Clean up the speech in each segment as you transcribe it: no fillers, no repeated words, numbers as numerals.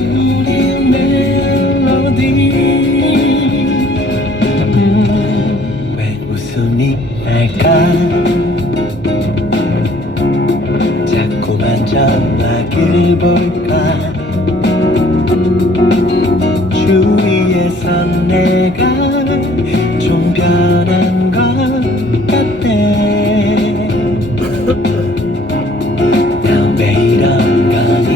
우리 멜로디 왜 웃음이 날까 자꾸만 전화기를 볼까 주위에선 내가 좀 변한 것 같대 난 왜 이런 거니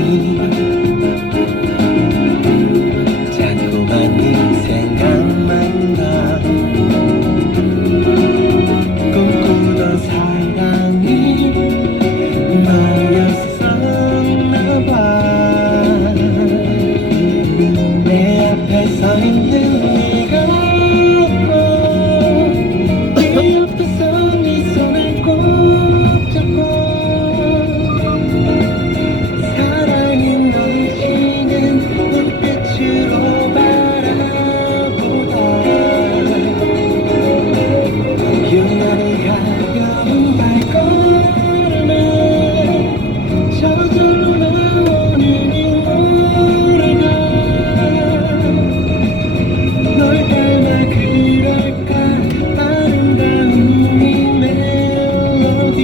자꾸만 네 생각만 나 꿈꾸던 사랑이 너였었나 봐 내 앞에 서 있는 네가 네 옆에서 네 손을 꼭 잡고 사랑이 넘치는 눈빛으로 바라보다 유난히 가벼운 발걸음에 저절로 나오는 이 노래가 널 닮아 그럴까 아름다운 이 멜로디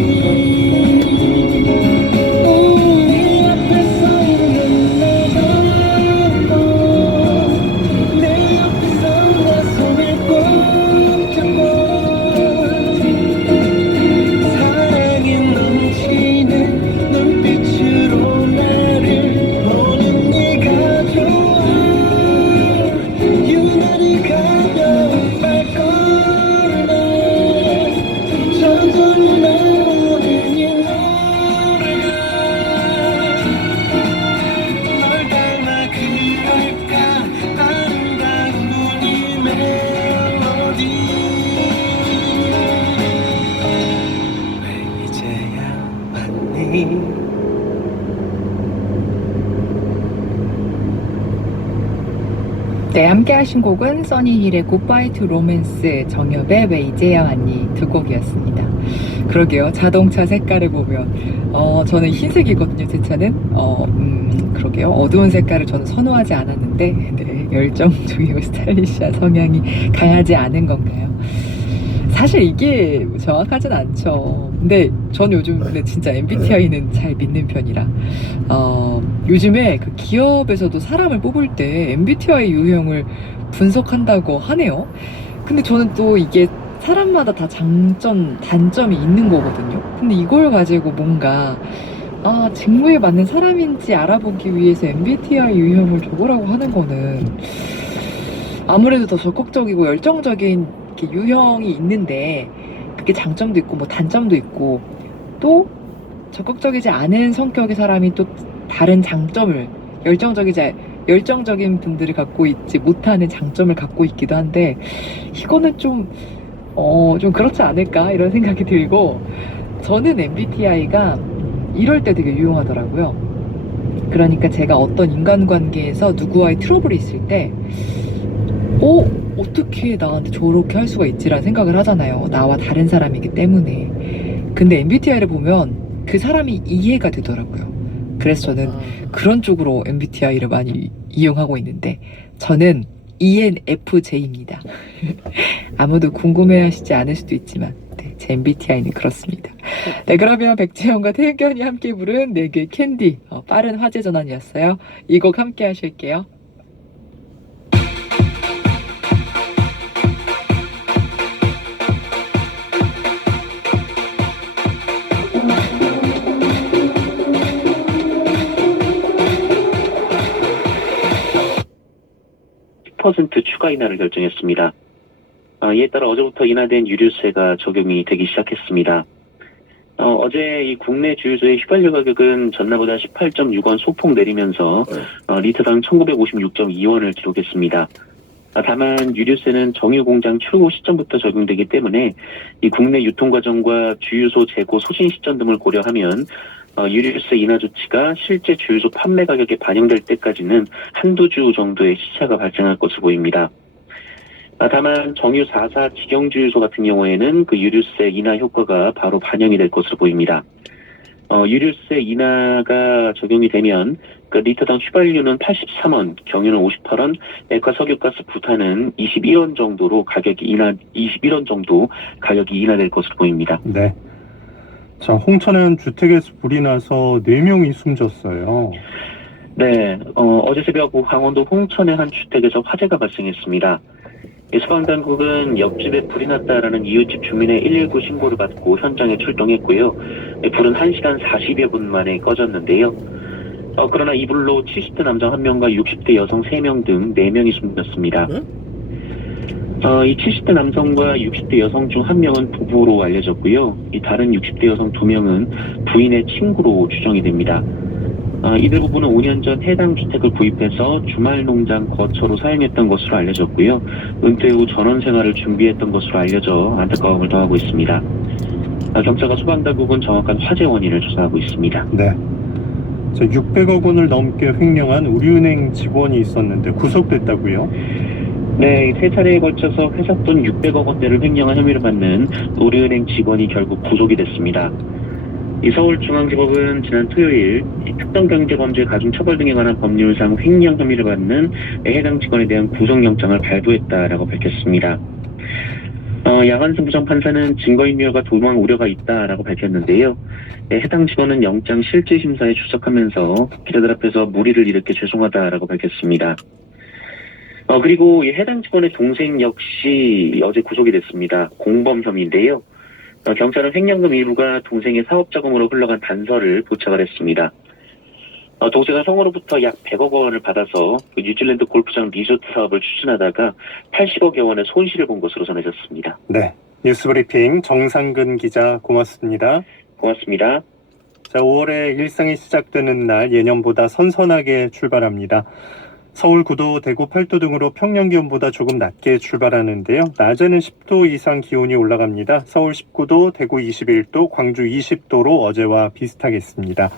네 앞에 서 있는 내가 내 옆에서 내 손을 꼭 잡고 사랑이 넘치는 눈빛으로 나를 보는 네가 좋아 유난히 가벼운 발걸음에 저절로 나오는 이 노래가 널 닮아 그럴까 아름다운 이 멜로디 왜 이제야 왔니 네, 함께 하신 곡은 써니힐의 굿바이 투 로맨스, 정엽의 왜 이제야 왔니 두 곡이었습니다. 그러게요. 자동차 색깔을 보면 저는 흰색이거든요. 제 차는 그러게요. 어두운 색깔을 저는 선호하지 않았는데 네, 열정적이고 스타일리시한 성향이 강하지 않은 건가요? 사실 이게 정확하진 않죠. 근데 저는 요즘 근데 진짜 MBTI는 잘 믿는 편이라 요즘에 그 기업에서도 사람을 뽑을 때 MBTI 유형을 분석한다고 하네요. 근데 저는 또 이게 사람마다 다 장점, 단점이 있는 거거든요. 근데 이걸 가지고 뭔가 직무에 맞는 사람인지 알아보기 위해서 MBTI 유형을 적으라고 하는 거는 아무래도 더 적극적이고 열정적인 이렇게 유형이 있는데 그게 장점도 있고 뭐 단점도 있고 또 적극적이지 않은 성격의 사람이 또 다른 장점을 열정적인 분들이 갖고 있지 못하는 장점을 갖고 있기도 한데 이거는 좀 그렇지 않을까 이런 생각이 들고 저는 MBTI가 이럴 때 되게 유용하더라고요. 그러니까 제가 어떤 인간관계에서 누구와의 트러블이 있을 때 어떻게 나한테 저렇게 할 수가 있지라는 생각을 하잖아요. 나와 다른 사람이기 때문에. 근데 MBTI를 보면 그 사람이 이해가 되더라고요. 그래서 저는 그런 쪽으로 MBTI를 많이 이용하고 있는데 저는 ENFJ입니다. 아무도 궁금해하시지 않을 수도 있지만 네, 제 MBTI는 그렇습니다. 네, 그러면 백지영과 태견이 함께 부른 내게 캔디 빠른 화제 전환이었어요. 이 곡 함께 하실게요. 퍼센트 추가 인하를 결정했습니다. 이에 따라 어제부터 인하된 유류세가 적용이 되기 시작했습니다. 어제 이 국내 주유소의 휘발유 가격은 전날보다 18.6원 소폭 내리면서 리터당 1956.2원을 기록했습니다. 다만 유류세는 정유공장 출고 시점부터 적용되기 때문에 이 국내 유통 과정과 주유소 재고 소진 시점 등을 고려하면 유류세 인하 조치가 실제 주유소 판매 가격에 반영될 때까지는 한두 주 정도의 시차가 발생할 것으로 보입니다. 다만 정유 4사 직영주유소 같은 경우에는 그 유류세 인하 효과가 바로 반영이 될 것으로 보입니다. 유류세 인하가 적용이 되면 그 리터당 휘발유는 83원, 경유는 58원, 액화 석유가스 부탄은 21원 정도 가격이 인하될 것으로 보입니다. 네. 자, 홍천은 주택에서 불이 나서 4명이 숨졌어요. 네, 어제 새벽 강원도 홍천의 한 주택에서 화재가 발생했습니다. 소방당국은 옆집에 불이 났다라는 이웃집 주민의 119 신고를 받고 현장에 출동했고요. 불은 1시간 40여 분 만에 꺼졌는데요. 그러나 이 불로 70대 남성 1명과 60대 여성 3명 등 4명이 숨졌습니다. 이 70대 남성과 60대 여성 중 1명은 부부로 알려졌고요. 이 다른 60대 여성 2명은 부인의 친구로 추정이 됩니다. 이들 부부는 5년 전 해당 주택을 구입해서 주말 농장 거처로 사용했던 것으로 알려졌고요. 은퇴 후 전원 생활을 준비했던 것으로 알려져 안타까움을 더하고 있습니다. 경찰과 소방당국은 정확한 화재 원인을 조사하고 있습니다. 네. 자, 600억 원을 넘게 횡령한 우리은행 직원이 있었는데 구속됐다고요? 네, 3차례에 걸쳐서 회사 돈 600억 원대를 횡령한 혐의를 받는 우리은행 직원이 결국 구속이 됐습니다. 이 서울중앙지법은 지난 토요일 특정경제범죄 가중처벌 등에 관한 법률상 횡령 혐의를 받는 해당 직원에 대한 구속영장을 발부했다라고 밝혔습니다. 양한승 부장판사는 증거인멸과 도망 우려가 있다라고 밝혔는데요. 해당 직원은 영장 실질심사에 출석하면서 기자들 앞에서 물의를 일으켜 죄송하다라고 밝혔습니다. 그리고 이 해당 직원의 동생 역시 어제 구속이 됐습니다. 공범 혐의인데요. 경찰은 횡령금 일부가 동생의 사업자금으로 흘러간 단서를 포착을 했습니다. 동생은 성으로부터 약 100억 원을 받아서 뉴질랜드 골프장 리조트 사업을 추진하다가 80억여 원의 손실을 본 것으로 전해졌습니다. 네. 뉴스브리핑 정상근 기자 고맙습니다. 고맙습니다. 자, 5월에 일상이 시작되는 날 예년보다 선선하게 출발합니다. 서울 9도, 대구 8도 등으로 평년 기온보다 조금 낮게 출발하는데요. 낮에는 10도 이상 기온이 올라갑니다. 서울 19도, 대구 21도, 광주 20도로 어제와 비슷하겠습니다.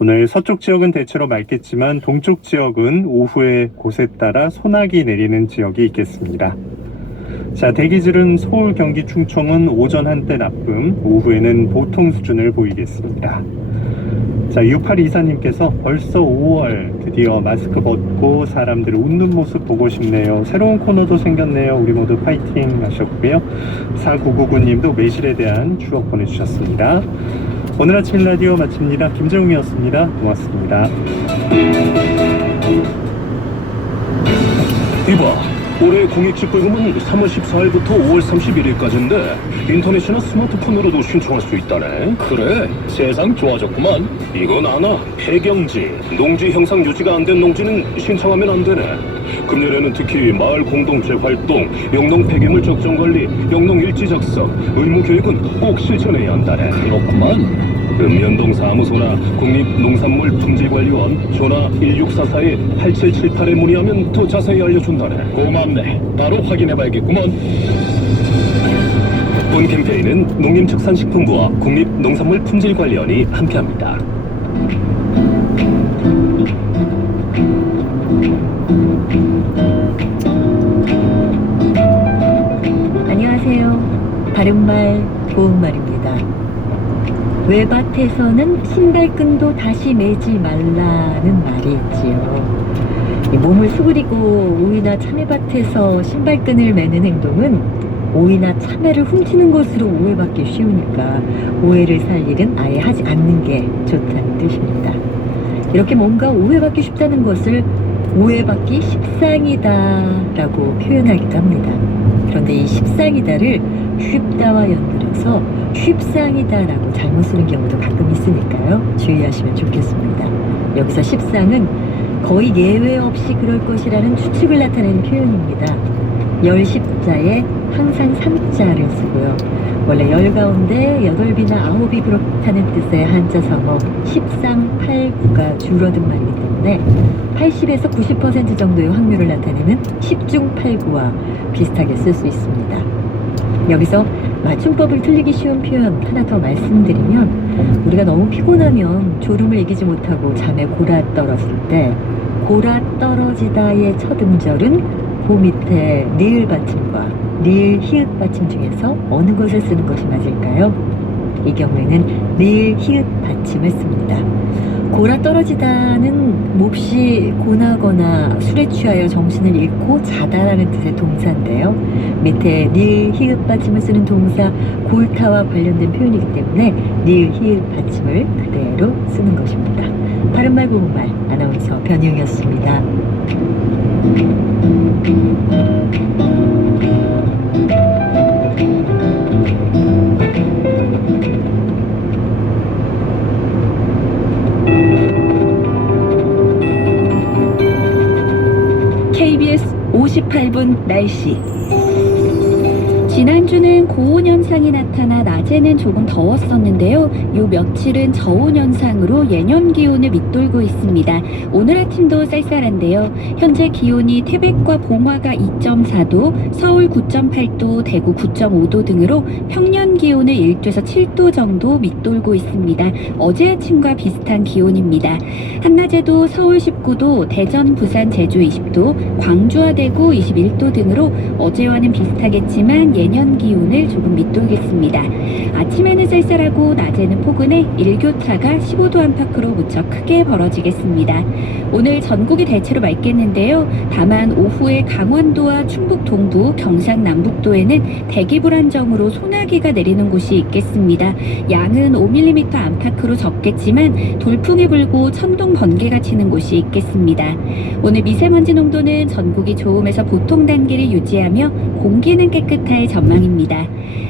오늘 서쪽 지역은 대체로 맑겠지만 동쪽 지역은 오후에 곳에 따라 소나기 내리는 지역이 있겠습니다. 자, 대기질은 서울, 경기, 충청은 오전 한때 나쁨, 오후에는 보통 수준을 보이겠습니다. 자, 6824님께서 벌써 5월 드디어 마스크 벗고 사람들 웃는 모습 보고 싶네요. 새로운 코너도 생겼네요. 우리 모두 파이팅 하셨고요. 4999님도 매실에 대한 추억 보내주셨습니다. 오늘 아침 라디오 마칩니다. 김정우였습니다. 고맙습니다. 이봐, 올해 공익직불금은 3월 14일부터 5월 31일까지인데 인터넷이나 스마트폰으로도 신청할 수 있다네. 그래, 세상 좋아졌구만. 이건 아나, 폐경지, 농지 형상 유지가 안 된 농지는 신청하면 안 되네. 금년에는 특히 마을 공동체 활동, 영농 폐기물 적정 관리, 영농 일지 작성, 의무 교육은 꼭 실천해야 한다네. 그렇구만. 읍면동 사무소나 국립농산물 품질관리원 전화 1644-8778에 문의하면 더 자세히 알려준다네. 고맙네. 바로 확인해봐야겠구먼. 본 캠페인은 농림축산식품부와 국립농산물 품질관리원이 함께합니다. 안녕하세요. 바른말 고운말입니다. 외밭에서는 신발끈도 다시 매지 말라는 말이 있지요. 몸을 수그리고 오이나 참외밭에서 신발끈을 매는 행동은 오이나 참외를 훔치는 것으로 오해받기 쉬우니까 오해를 살 일은 아예 하지 않는 게 좋다는 뜻입니다. 이렇게 뭔가 오해받기 쉽다는 것을 오해받기 십상이다 라고 표현하기도 합니다. 그런데 이 십상이다를 쉽다와 연결해서 쉽상이다라고 잘못 쓰는 경우도 가끔 있으니까요. 주의하시면 좋겠습니다. 여기서 십상은 거의 예외 없이 그럴 것이라는 추측을 나타내는 표현입니다. 열십자에 항상 삼자를 쓰고요. 원래 열 가운데 여덟이나 아홉이 그렇다는 뜻의 한자 성어 십상팔구가 줄어든 말이기 때문에 80에서 90% 정도의 확률을 나타내는 십중팔구와 비슷하게 쓸 수 있습니다. 여기서 맞춤법을 틀리기 쉬운 표현 하나 더 말씀드리면, 우리가 너무 피곤하면 졸음을 이기지 못하고 잠에 골아 떨었을 때 골아 떨어지다의 첫 음절은 그 밑에 리을 받침과 리을 히읗 받침 중에서 어느 것을 쓰는 것이 맞을까요? 이 경우에는 릴, 히읗 받침을 씁니다. 골아 떨어지다는 몹시 고나거나 술에 취하여 정신을 잃고 자다라는 뜻의 동사인데요. 밑에 릴, 히읗 받침을 쓰는 동사 골타와 관련된 표현이기 때문에 릴, 히읗 받침을 그대로 쓰는 것입니다. 바른말 고운말 아나운서 변희영이었습니다. KBS 58분 날씨. 지난주는 고온 현상이 나타나 낮에는 조금 더웠었는데요. 요 며칠은 저온 현상으로 예년 기온을 밑돌고 있습니다. 오늘 아침도 쌀쌀한데요. 현재 기온이 태백과 봉화가 2.4도, 서울 9.8도, 대구 9.5도 등으로 평년 기온을 1도에서 7도 정도 밑돌고 있습니다. 어제 아침과 비슷한 기온입니다. 한낮에도 서울 19도, 대전, 부산, 제주 20도, 광주와 대구 21도 등으로 어제와는 비슷하겠지만 예년 기온을 조금 밑돌겠습니다. 아침에는 쌀쌀하고 낮에는 포근해 일교차가 15도 안팎으로 무척 크게 벌어지겠습니다. 오늘 전국이 대체로 맑겠는데요. 다만 오후에 강원도와 충북 동부, 경상 남북도에는 대기 불안정으로 소나기가 내리는 곳이 있겠습니다. 양은 5mm 안팎으로 적겠지만 돌풍이 불고 천둥 번개가 치는 곳이 있겠습니다. 오늘 미세먼지 농도는 전국이 좋음에서 보통 단계를 유지하며 공기는 깨끗할 전망입니다.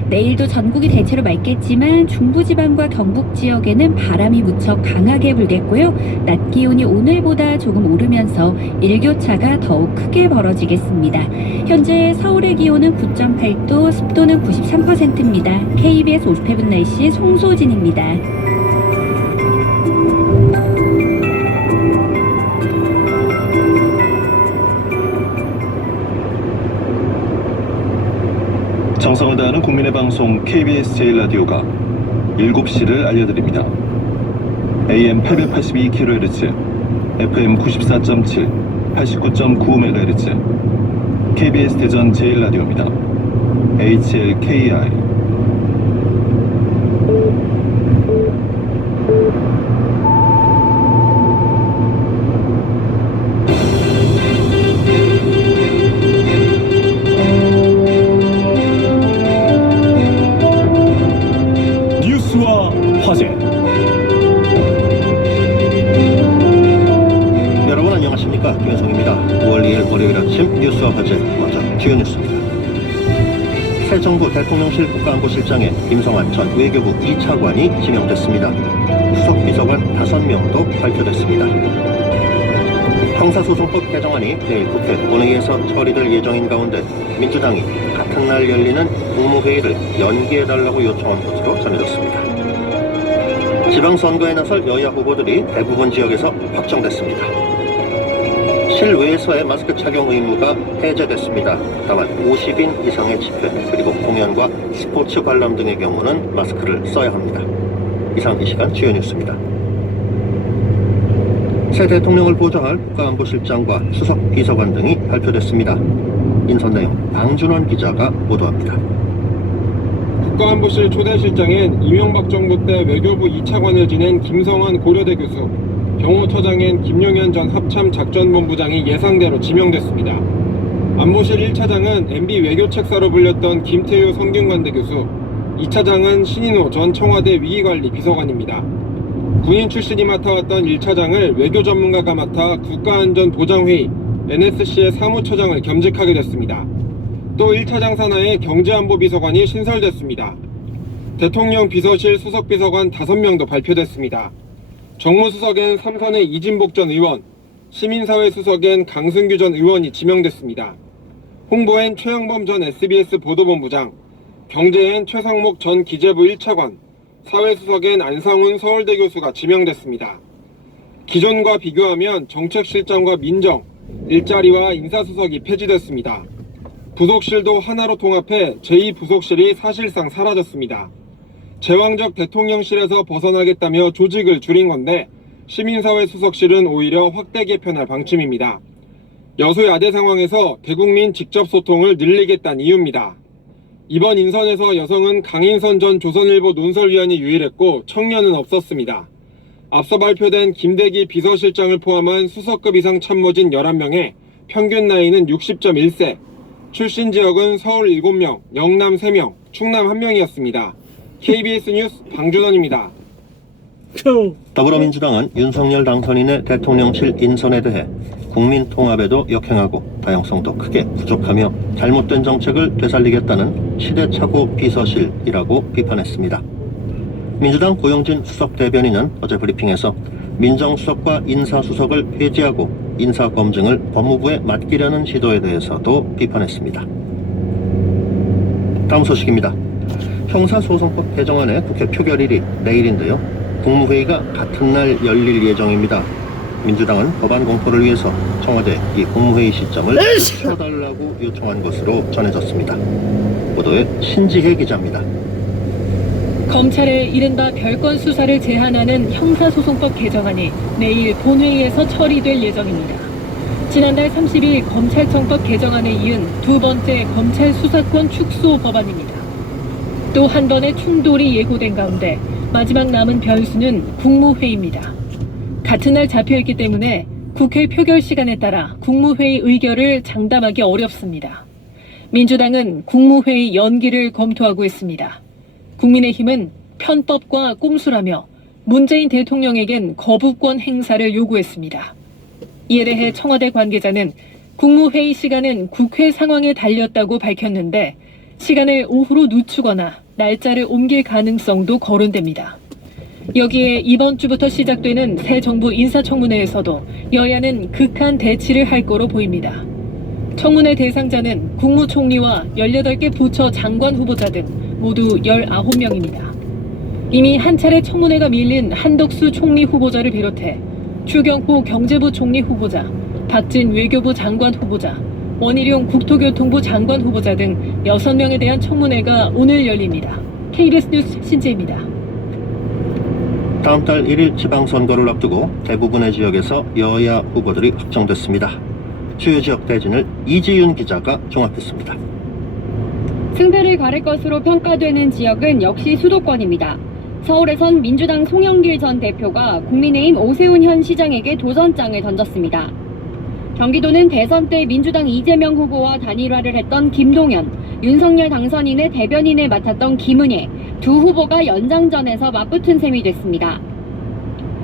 내일도 전국이 대체로 맑겠지만 중부지방과 경북 지역에는 바람이 무척 강하게 불겠고요. 낮 기온이 오늘보다 조금 오르면서 일교차가 더욱 크게 벌어지겠습니다. 현재 서울의 기온은 9.8도, 습도는 93%입니다. KBS 58분 날씨 송소진입니다. 정성을 다하는 국민의 방송 KBS 제1라디오가 7시를 알려드립니다. AM 882kHz, FM 94.7, 89.9MHz, KBS 대전 제1라디오입니다. HLKI. 뉴스와 화제. 여러분 안녕하십니까, 김현성입니다. 5월 2일 월요일 아침 뉴스와 화제, 먼저 주요 뉴스입니다. 새 정부 대통령실 국가안보실장에 김성환 전 외교부 2차관이 지명됐습니다. 수석 비서관 5명도 발표됐습니다. 형사소송법 개정안이 내일 국회 본회의에서 처리될 예정인 가운데 민주당이 같은 날 열리는 국무회의를 연기해달라고 요청한 것으로 전해졌습니다. 지방선거에 나설 여야 후보들이 대부분 지역에서 확정됐습니다. 실외에서의 마스크 착용 의무가 해제됐습니다. 다만 50인 이상의 집회 그리고 공연과 스포츠 관람 등의 경우는 마스크를 써야 합니다. 이상 이 시간 주요 뉴스입니다. 새 대통령을 보좌할 국가안보실장과 수석 비서관 등이 발표됐습니다. 인선 내용 방준원 기자가 보도합니다. 국가안보실 초대실장엔 이명박 정부 때 외교부 2차관을 지낸 김성환 고려대 교수, 경호처장엔 김용현 전 합참작전본부장이 예상대로 지명됐습니다. 안보실 1차장은 MB 외교책사로 불렸던 김태효 성균관대 교수, 2차장은 신인호 전 청와대 위기관리 비서관입니다. 군인 출신이 맡아왔던 1차장을 외교 전문가가 맡아 국가안전보장회의 NSC의 사무처장을 겸직하게 됐습니다. 또 1차장 산하에 경제안보비서관이 신설됐습니다. 대통령 비서실 수석비서관 5명도 발표됐습니다. 정무수석엔 삼선의 이진복 전 의원, 시민사회 수석엔 강승규 전 의원이 지명됐습니다. 홍보엔 최영범 전 SBS 보도본부장, 경제엔 최상목 전 기재부 1차관, 사회수석엔 안상훈 서울대 교수가 지명됐습니다. 기존과 비교하면 정책실장과 민정, 일자리와 인사수석이 폐지됐습니다. 부속실도 하나로 통합해 제2부속실이 사실상 사라졌습니다. 제왕적 대통령실에서 벗어나겠다며 조직을 줄인 건데 시민사회 수석실은 오히려 확대 개편할 방침입니다. 여소야대 상황에서 대국민 직접 소통을 늘리겠다는 이유입니다. 이번 인선에서 여성은 강인선 전 조선일보 논설위원이 유일했고 청년은 없었습니다. 앞서 발표된 김대기 비서실장을 포함한 수석급 이상 참모진 11명에 평균 나이는 60.1세, 출신 지역은 서울 7명, 영남 3명, 충남 1명이었습니다. KBS 뉴스 방준원입니다. 더불어민주당은 윤석열 당선인의 대통령실 인선에 대해 국민 통합에도 역행하고 다양성도 크게 부족하며 잘못된 정책을 되살리겠다는 시대착오 비서실이라고 비판했습니다. 민주당 고영진 수석 대변인은 어제 브리핑에서 민정수석과 인사수석을 폐지하고 인사검증을 법무부에 맡기려는 시도에 대해서도 비판했습니다. 다음 소식입니다. 형사소송법 개정안의 국회 표결일이 내일인데요. 국무회의가 같은 날 열릴 예정입니다. 민주당은 법안 공포를 위해서 청와대 이 국무회의 시점을 늦춰달라고 요청한 것으로 전해졌습니다. 보도에 신지혜 기자입니다. 검찰의 이른바 별건 수사를 제한하는 형사소송법 개정안이 내일 본회의에서 처리될 예정입니다. 지난달 30일 검찰청법 개정안에 이은 두 번째 검찰 수사권 축소 법안입니다. 또 한 번의 충돌이 예고된 가운데 마지막 남은 변수는 국무회의입니다. 같은 날 잡혀있기 때문에 국회 표결 시간에 따라 국무회의 의결을 장담하기 어렵습니다. 민주당은 국무회의 연기를 검토하고 있습니다. 국민의힘은 편법과 꼼수라며 문재인 대통령에겐 거부권 행사를 요구했습니다. 이에 대해 청와대 관계자는 국무회의 시간은 국회 상황에 달렸다고 밝혔는데 시간을 오후로 늦추거나 날짜를 옮길 가능성도 거론됩니다. 여기에 이번 주부터 시작되는 새 정부 인사청문회에서도 여야는 극한 대치를 할 거로 보입니다. 청문회 대상자는 국무총리와 18개 부처 장관 후보자 등 모두 19명입니다. 이미 한 차례 청문회가 밀린 한덕수 총리 후보자를 비롯해 추경호 경제부 총리 후보자, 박진 외교부 장관 후보자, 원희룡 국토교통부 장관 후보자 등 6명에 대한 청문회가 오늘 열립니다. KBS 뉴스 신지혜입니다. 다음 달 1일 지방선거를 앞두고 대부분의 지역에서 여야 후보들이 확정됐습니다. 주요 지역 대진을 이지윤 기자가 종합했습니다. 승패를 가릴 것으로 평가되는 지역은 역시 수도권입니다. 서울에선 민주당 송영길 전 대표가 국민의힘 오세훈 현 시장에게 도전장을 던졌습니다. 경기도는 대선 때 민주당 이재명 후보와 단일화를 했던 김동연, 윤석열 당선인의 대변인을 맡았던 김은혜 두 후보가 연장전에서 맞붙은 셈이 됐습니다.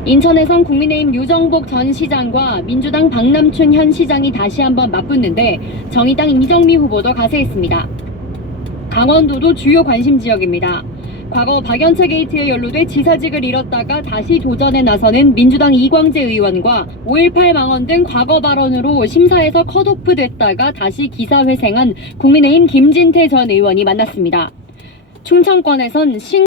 인천에선 국민의힘 유정복 전 시장과 민주당 박남춘 현 시장이 다시 한번 맞붙는데 정의당 이정미 후보도 가세했습니다. 강원도도 주요 관심 지역입니다. 과거 박연차 게이트에 연루돼 지사직을 잃었다가 다시 도전에 나서는 민주당 이광재 의원과 5.18 망언 등 과거 발언으로 심사에서 컷오프 됐다가 다시 기사회생한 국민의힘 김진태 전 의원이 만났습니다. 충청권에선